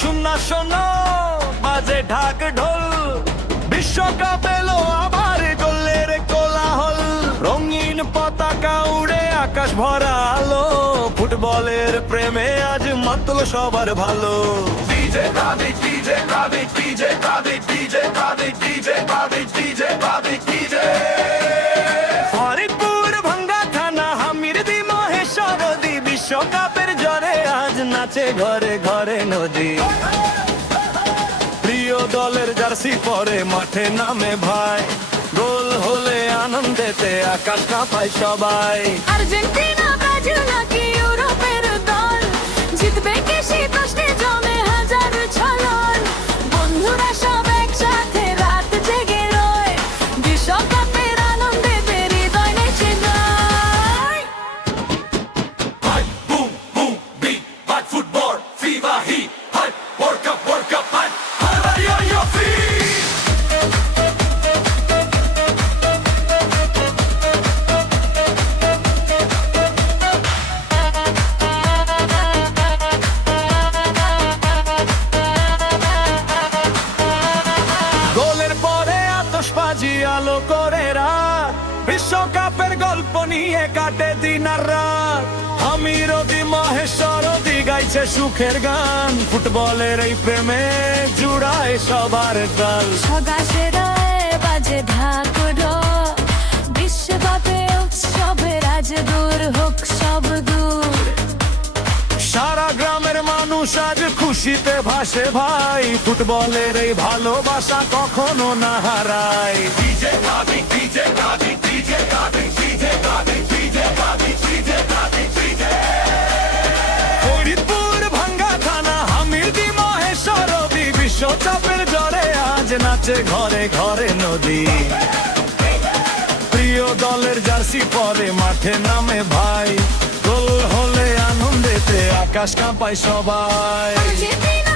শূন্য শোনো বাজে ঢাক ঢোল, বিশ্বকাপ এলো আবার গোলের কোলাহল, রঙিন পতাকা উড়ে আকাশ ভরা আলো, ফুটবলের প্রেমে আজ মাতল সবার ভালো। ডিজে বাদে ডিজে বাদে ডিজে বাদে ডিজে বাদে ডিজে বাদে ডিজে বাদে ডিজে, ফরিদপুর ভাঙ্গা থানা হামিরদি মহেশ্বরদী, বিশ্বকাপের জ্বরে আজ নাচে ঘরে ঘরে নদী। প্রিয় দলের জার্সি পরে মাঠে নামে ভাই, গোল হলে আনন্দেতে আকাশ কাঁপায় সবাই। আর্জেন্টিনা ব্রাজিল নাকি ইউরোপের দল, জিতবে কি সেই প্রশ্নে জমে হাজার ছলল, বন্ধুরা সব একসাথে রাত জেগে রয়, বিশ্বকাপের আনন্দে হৃদয় নেচে যায়। Hype, boom, boom, beat, hot football, fever, heat, hype, World Cup, hype, everybody on your feet. গোলের পরে আতশবাজি আলো করে রাত, বিশ্বকাপের গল্প নিয়ে কাটে দিন আর রাত, আমিরদি মহেশ্বরদি গাইছে সুখের গান, ফুটবলের এই প্রেমে জুড়ায় সবার গাল। সগাসে রয়ে বাজে ঢাক ঢোল, বিশ্বকাপে উৎসবের আজ দূর হোক সব দূর, সারা গ্রামের মানুষ আজ খুশিতে ভাসে ভাই, ফুটবলের এই ভালোবাসা কখনো না হারায়। ডিজে গাবি ডিজে গাবি ডিজে গাবি ডিজে গাবি ডিজে গাবি ডিজে গাবি ডিজে, ফরিদপুর ভাঙ্গা থানা হামিরদি মহেশ্বরদী, বিশ্বকাপের জ্বরে আজ নাচে ঘরে ঘরে নদী। প্রিয় দলের জার্সি পরে মাঠে নামে ভাই, গোল হলে আনন্দেতে আকাশ কাঁপায় সবাই। আর্জেন্টিনা